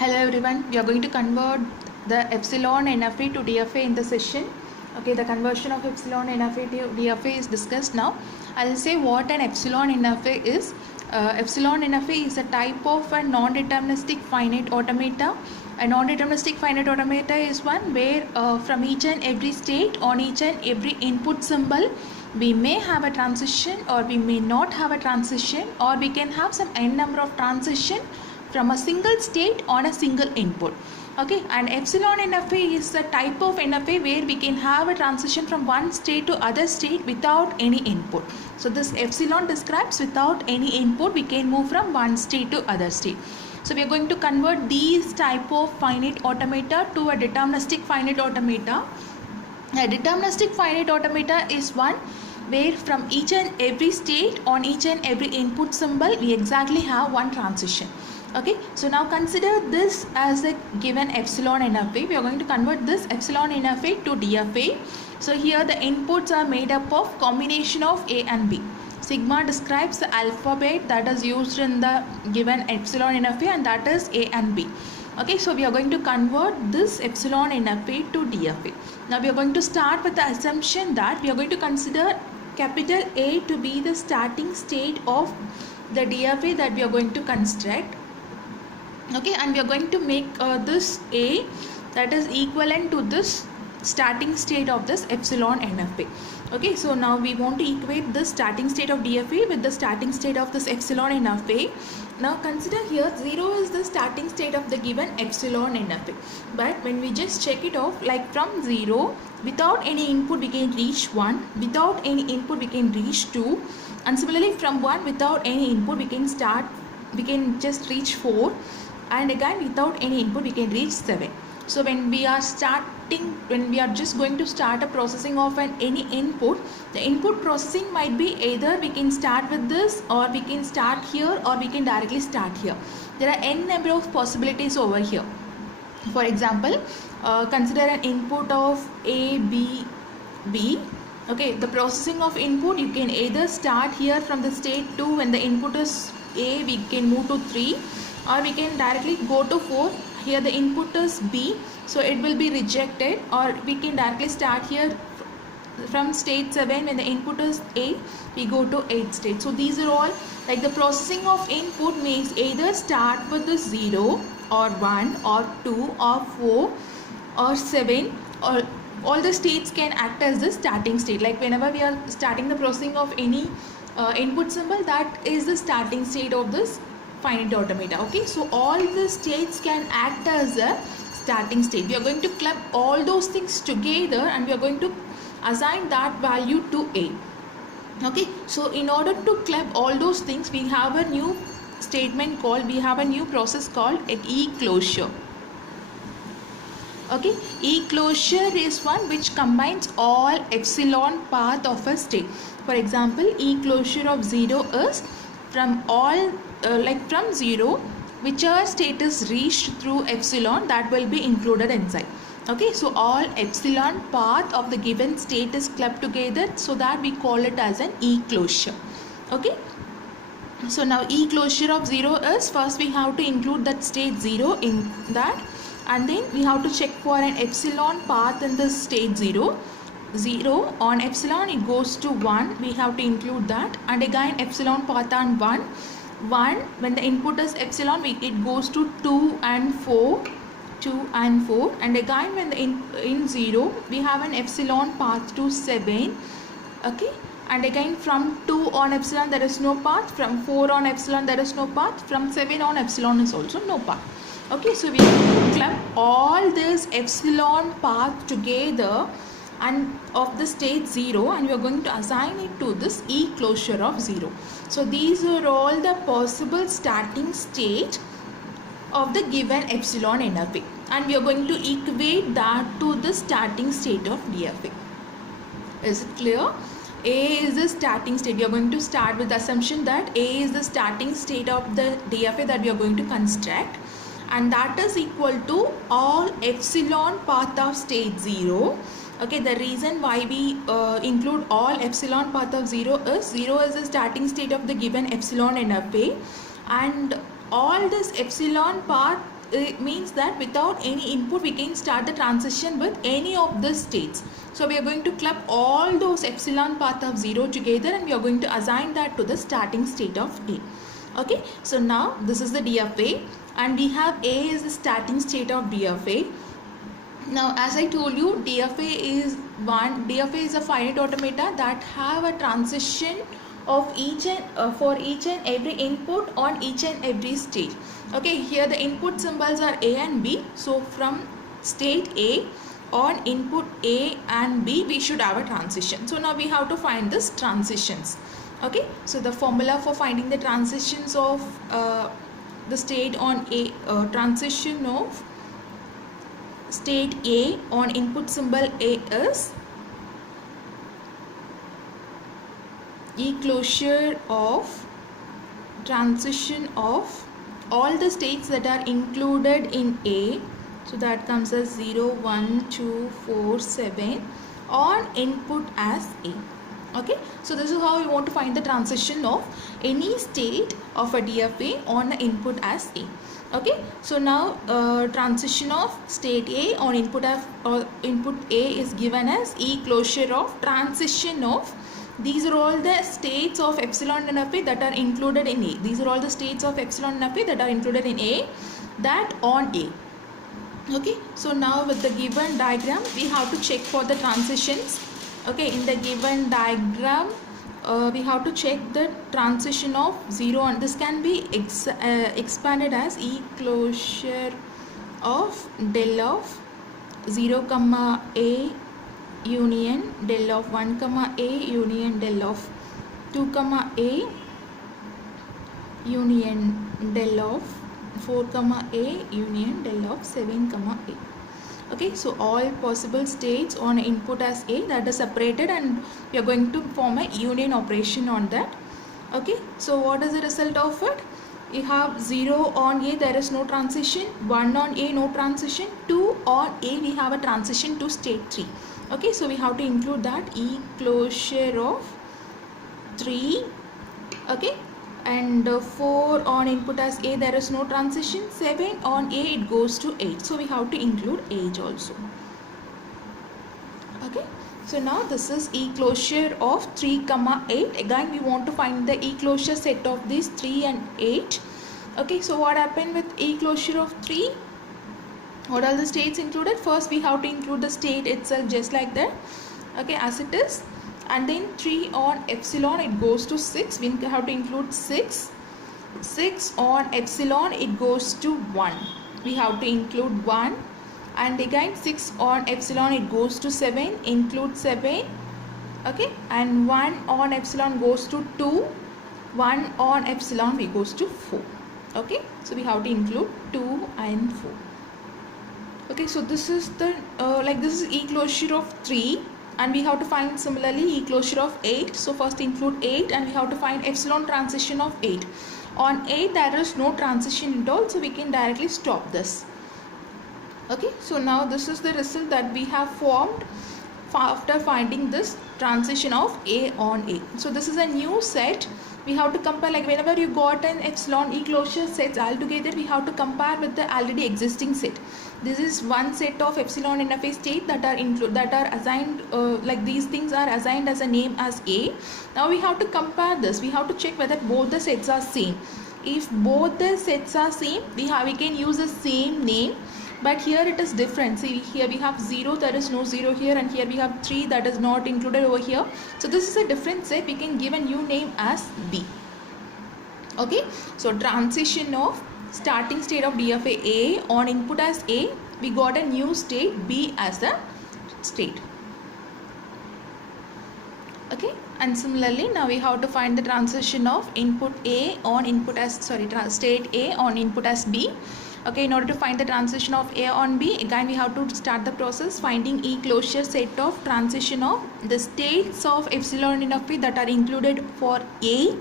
Hello everyone, we are going to convert the Epsilon NFA to DFA in the session. Okay, the conversion of Epsilon NFA to DFA is discussed now. I'll say what an Epsilon NFA is. Epsilon NFA is a type of a non-deterministic finite automata. A non-deterministic finite automata is one where from each and every state on each and every input symbol we may have a transition or we may not have a transition, or we can have some n number of transition from a single state on a single input. Okay, and Epsilon NFA is the type of NFA where we can have a transition from one state to other state without any input. So this Epsilon describes without any input we can move from one state to other state. So we are going to convert these type of finite automata to a deterministic finite automata. A deterministic finite automata is one where from each and every state on each and every input symbol we exactly have one transition. Okay, so now consider this as a given Epsilon NFA. We are going to convert this Epsilon NFA to DFA. So here the inputs are made up of combination of A and B. Sigma describes the alphabet that is used in the given Epsilon NFA, and that is A and B. Okay, so we are going to convert this Epsilon NFA to DFA. Now we are going to start with the assumption that we are going to consider capital A to be the starting state of the DFA that we are going to construct. Okay, and we are going to make this A that is equivalent to this starting state of this Epsilon NFA. Okay, so now we want to equate the starting state of DFA with the starting state of this Epsilon NFA. Now consider here 0 is the starting state of the given Epsilon NFA. But when we just check it off, like from 0 without any input we can reach 1, without any input we can reach 2, and similarly from 1 without any input we can just reach 4, and again without any input we can reach 7. So when we are just going to start a processing of any input, the input processing might be either we can start with this, or we can start here, or we can directly start here. There are n number of possibilities over here. For example, consider an input of A, B, B. Okay, the processing of input, you can either start here from the state 2, when the input is A we can move to 3, or we can directly go to 4. Here the input is B, so it will be rejected, or we can directly start here from state 7, when the input is A we go to 8th state. So these are all like the processing of input means either start with the 0 or 1 or 2 or 4 or 7, or all the states can act as the starting state. Like whenever we are starting the processing of any input symbol, that is the starting state of this finite automata. Okay, so all the states can act as a starting state. We are going to club all those things together and we are going to assign that value to A. Okay, so in order to club all those things, we have a new statement called, we have a new process called E-closure. Okay, E-closure is one which combines all epsilon path of a state. For example, E-closure of 0 is from all from 0, whichever state is reached through epsilon, that will be included inside. Okay, so all epsilon path of the given state is clubbed together, so that we call it as an E-closure. Okay, so now E-closure of 0 is, first we have to include that state 0 in that, and then we have to check for an epsilon path in the state 0. 0 on epsilon it goes to 1, we have to include that, and again epsilon path on 1, when the input is epsilon it goes to 2 and 4, and again when the in 0 we have an epsilon path to 7. Okay, and again from 2 on epsilon there is no path, from 4 on epsilon there is no path, from 7 on epsilon is also no path. Okay, so we have to club all this epsilon path together and of the state 0, and we are going to assign it to this E-closure of 0. So these are all the possible starting state of the given Epsilon NFA, and we are going to equate that to the starting state of DFA. Is it clear? A is the starting state. We are going to start with the assumption that A is the starting state of the DFA that we are going to construct, and that is equal to all epsilon path of state 0. Okay, the reason why we include all epsilon path of 0 is the starting state of the given Epsilon NFA, and all this epsilon path it means that without any input we can start the transition with any of the states. So we are going to club all those epsilon path of 0 together and we are going to assign that to the starting state of A. Okay, so now this is the DFA and we have A is the starting state of DFA. Now as I told you, DFA is a finite automata that have a transition of each and for each and every input on each and every stage. Okay, here the input symbols are A and B. So from state A on input A and B we should have a transition. So now we have to find this transitions. Okay, so the formula for finding the transitions of the state on A, transition of state A on input symbol A is E-closure of transition of all the states that are included in A. So that comes as 0, 1, 2, 4, 7 on input as A. Okay, so this is how we want to find the transition of any state of a DFA on the input as A. Okay, so now transition of state A on input A is given as E-closure of transition of, these are all the states of epsilon NFA that are included in A. These are all the states of epsilon NFA that are included in A, that on A. Okay, so now with the given diagram we have to check for the transitions. Okay, in the given diagram we have to check the transition of 0 on, this can be expanded as E-closure of del of 0 comma A union del of 1 comma A union del of 2 comma A union del of 4 comma A union del of 7 comma A. Okay, so all possible states on input as A that is separated and we are going to form a union operation on that. Okay, so what is the result of it? You have 0 on A, there is no transition, 1 on A, no transition, 2 on A, we have a transition to state 3. Okay, so we have to include that E-closure of 3. Okay, and 4 on input as A, there is no transition, 7 on A, it goes to 8. So we have to include age also. Okay, so now this is E-closure of 3 comma 8. Again we want to find the E-closure set of these 3 and 8. Okay, so what happened with E-closure of 3? What are the states included? First we have to include the state itself just like that. Okay, as it is. And then 3 on epsilon it goes to 6, we have to include 6. 6 on epsilon it goes to 1, we have to include 1. And again 6 on epsilon it goes to 7, include 7. Okay, and 1 on epsilon goes to 2, 1 on epsilon we goes to 4. Okay, so we have to include 2 and 4. Okay, so this is the this is E-closure of 3. And we have to find similarly E-closure of 8. So first include 8 and we have to find epsilon transition of 8. On 8 there is no transition at all, so we can directly stop this. Okay, so now this is the result that we have formed after finding this transition of A on A. So this is a new set. We have to compare, like whenever you got an epsilon E-closure sets altogether, we have to compare with the already existing set. This is one set of epsilon NFA state that are assigned like these things are assigned as a name as A. Now we have to compare this. We have to check whether both the sets are same. If both the sets are same, we can use the same name. But here it is different. See, here we have 0, there is no 0 here, and here we have 3 that is not included over here. So this is a different set. We can give a new name as B. Okay, so transition of starting state of DFA A on input as A, we got a new state B as the state. Okay, and similarly now we have to find the transition of input A on input as state A on input as B. Okay, in order to find the transition of A on B, again we have to start the process finding E-closure set of transition of the states of epsilon NFA that are included for A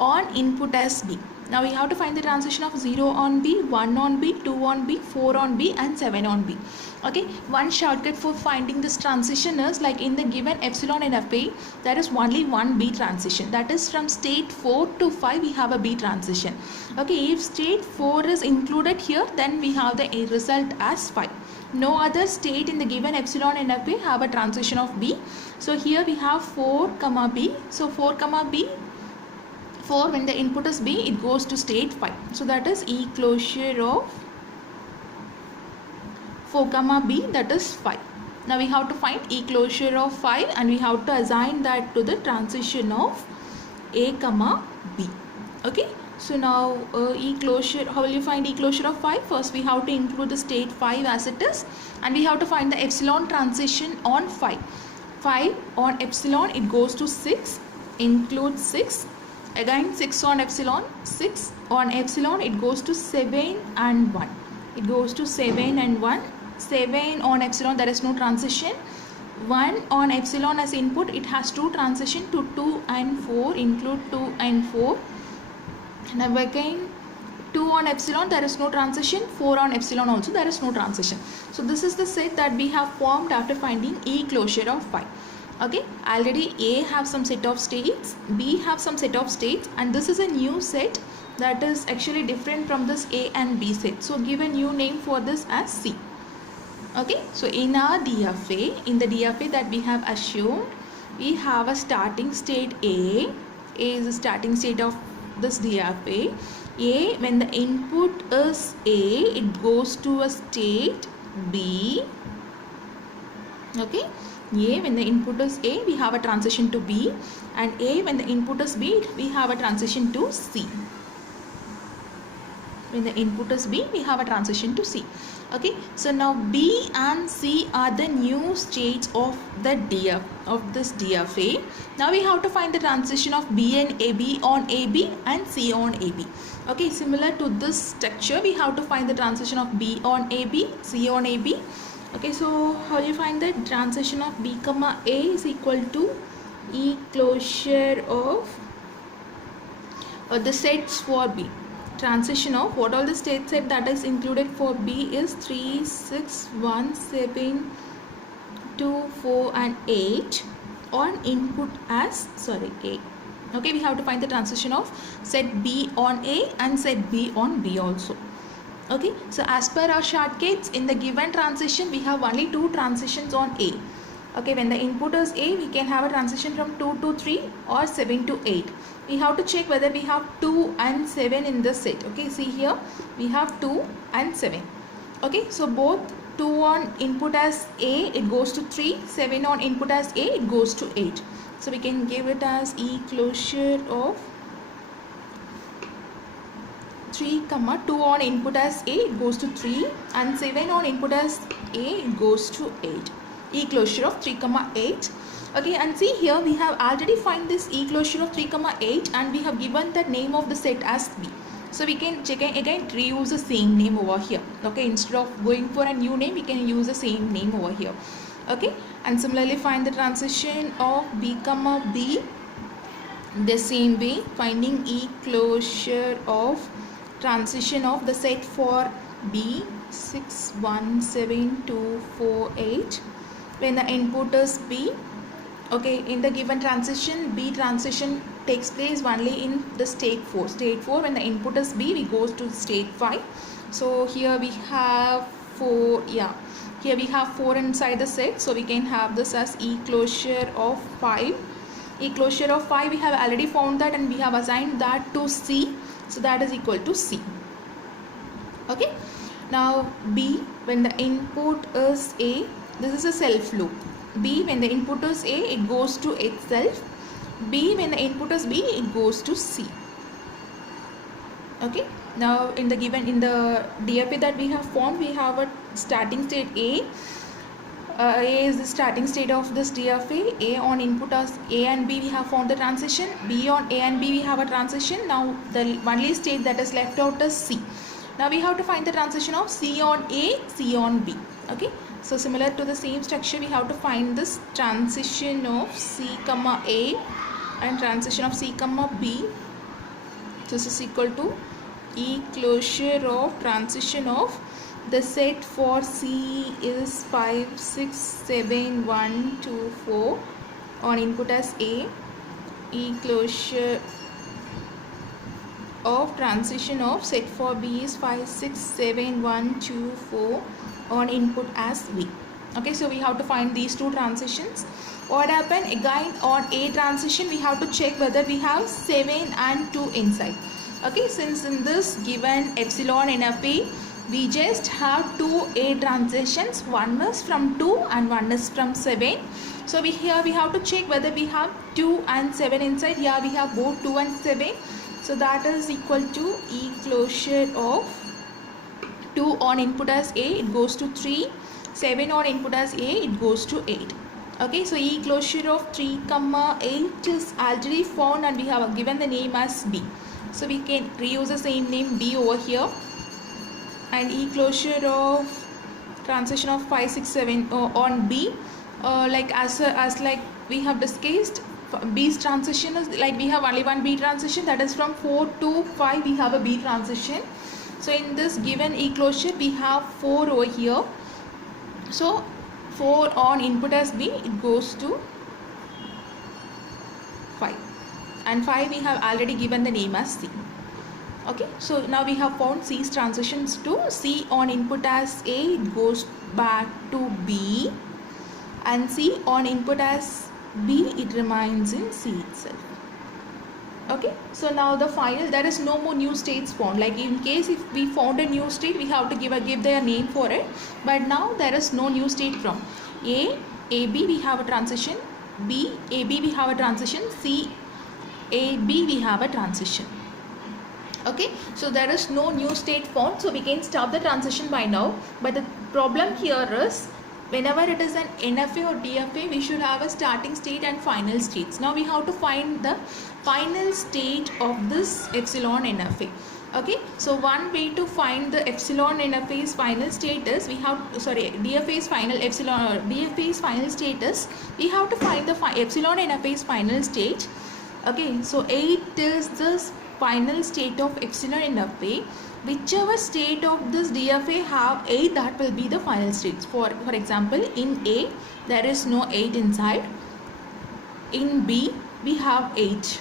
on input as B. Now we have to find the transition of 0 on B, 1 on B, 2 on B, 4 on B and 7 on B. Okay, one shortcut for finding this transition is, like in the given epsilon NFA, there is only one B transition, that is from state 4 to 5 we have a B transition. Okay, if state 4 is included here, then we have the result as 5. No other state in the given epsilon NFA have a transition of B. So here we have 4 comma B. So 4 comma B, 4 when the input is B, it goes to state 5. So that is E closure of 4 comma B, that is 5. Now we have to find E closure of 5 and we have to assign that to the transition of A comma B. Okay. So now E closure, how will you find E closure of 5? First we have to include the state 5 as it is and we have to find the epsilon transition on 5. 5 on epsilon, it goes to 6, include 6. Again 6 on epsilon, 6 on epsilon, it goes to 7 and 1. It goes to 7 and 1. 7 on epsilon, there is no transition. 1 on epsilon as input, it has to transition to 2 and 4, include 2 and 4. Now again 2 on epsilon, there is no transition. 4 on epsilon also, there is no transition. So this is the set that we have formed after finding E closure of 5. Okay, already A have some set of states, B have some set of states, and this is a new set that is actually different from this A and B set. So give a new name for this as C. Okay, so in our DFA, in the DFA that we have assumed, we have a starting state A. A is the starting state of this DFA. A, when the input is A, it goes to a state B. Okay, A, when the input is A, we have a transition to B, and A, when the input is B, we have a transition to C. When the input is B, we have a transition to C. Okay, so now B and C are the new states of the this DFA. Now we have to find the transition of B and AB on AB and C on AB. Okay, similar to this structure, we have to find the transition of B on AB, C on AB. Okay, so how do you find the transition of B comma A is equal to E closure of the sets for B. Transition of what all the state set that is included for B is 3, 6, 1, 7, 2, 4 and 8 on input as A. Okay, we have to find the transition of set B on A and set B on B also. Okay, so as per our shortcuts, in the given transition we have only 2 transitions on A. Okay, when the input is A, we can have a transition from 2 to 3 or 7 to 8. We have to check whether we have 2 and 7 in this set. Okay, see here we have 2 and 7. Okay, so both 2 on input as A, it goes to 3, 7 on input as A, it goes to 8. So we can give it as E closure of 3 comma 2 on input as A, it goes to 3, and 7 on input as A, it goes to 8. E closure of 3 comma 8. Okay, and see here we have already find this E closure of 3 comma 8 and we have given the name of the set as B. So we can check again reuse the same name over here. Okay, instead of going for a new name, we can use the same name over here. Okay, and similarly find the transition of B comma B the same way, finding E closure of transition of the set for B 6, 1, 7, 2, 4, 8 when the input is B. Okay, in the given transition, B transition takes place only in the state 4. State 4, when the input is B, we goes to state 5. So here we have 4, yeah. Here we have 4 inside the set. So we can have this as E closure of 5. E closure of 5, we have already found that and we have assigned that to C. So that is equal to C. Okay. Now B, when the input is A, this is a self loop. B, when the input is A, it goes to itself. B, when the input is B, it goes to C. Okay. Now in the DFA that we have formed, we have a starting state A. A is the starting state of this DFA. A on input as A and B, we have found the transition. B on A and B, we have a transition. Now the only state that is left out is C. Now we have to find the transition of C on A, C on B. Okay. So similar to the same structure, we have to find this transition of C comma A and transition of C comma B. This is equal to E closure of transition of the set for C is 5, 6, 7, 1, 2, 4 on input as A. E closure of transition of set for B is 5, 6, 7, 1, 2, 4 on input as B. Okay, so we have to find these two transitions. What happened again on A transition, we have to check whether we have 7 and 2 inside. Okay, since in this given epsilon NFA we just have two A transitions, one is from 2 and one is from 7. So here we have to check whether we have 2 and 7 inside. Here we have both 2 and 7. So that is equal to E closure of 2 on input as A, it goes to 3. 7 on input as A, it goes to 8. Okay, so E closure of 3, 8 is already found and we have given the name as B. So we can reuse the same name B over here. And E closure of transition of 5, 6, 7 on B, like as like we have discussed, B's transition is like we have only one B transition, that is from 4 to 5 we have a B transition. So in this given E closure we have 4 over here. So 4 on input as B, it goes to 5, and 5 we have already given the name as C. Okay, so now we have found C's transitions to C on input as A, it goes back to B, and C on input as B, it remains in C itself. Okay, so now the final, there is no more new states found. Like in case if we found a new state, we have to give their name for it, but now there is no new state from A, AB we have a transition, B, AB we have a transition, C, AB we have a transition. Okay, so there is no new state found, so we can stop the transition by now. But the problem here is, whenever it is an NFA or DFA, we should have a starting state and final states. Now we have to find the final state of this epsilon NFA. Okay, so one way to find the epsilon NFA's final state is DFA's final epsilon, or DFA's final state is, we have to find the epsilon NFA's final state. Okay, so 8 is this final state of epsilon NFA. Whichever state of this DFA have 8, that will be the final states. For example, in A there is no 8 inside. In B we have 8.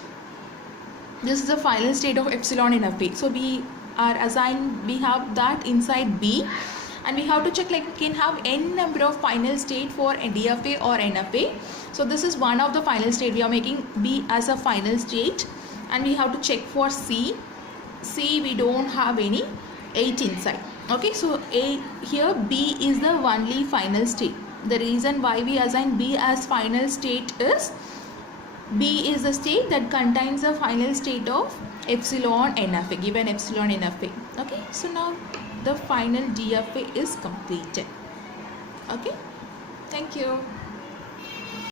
This is the final state of epsilon NFA. So we have that inside B, and we have to check, like, we can have n number of final state for a DFA or NFA. So this is one of the final state. We are making B as a final state, and we have to check for C. We don't have any 8 inside. Okay, so here B is the only final state. The reason why we assign B as final state is, B is the state that contains the final state of epsilon NFA, given epsilon NFA. Okay, so now the final DFA is completed. Okay, thank you.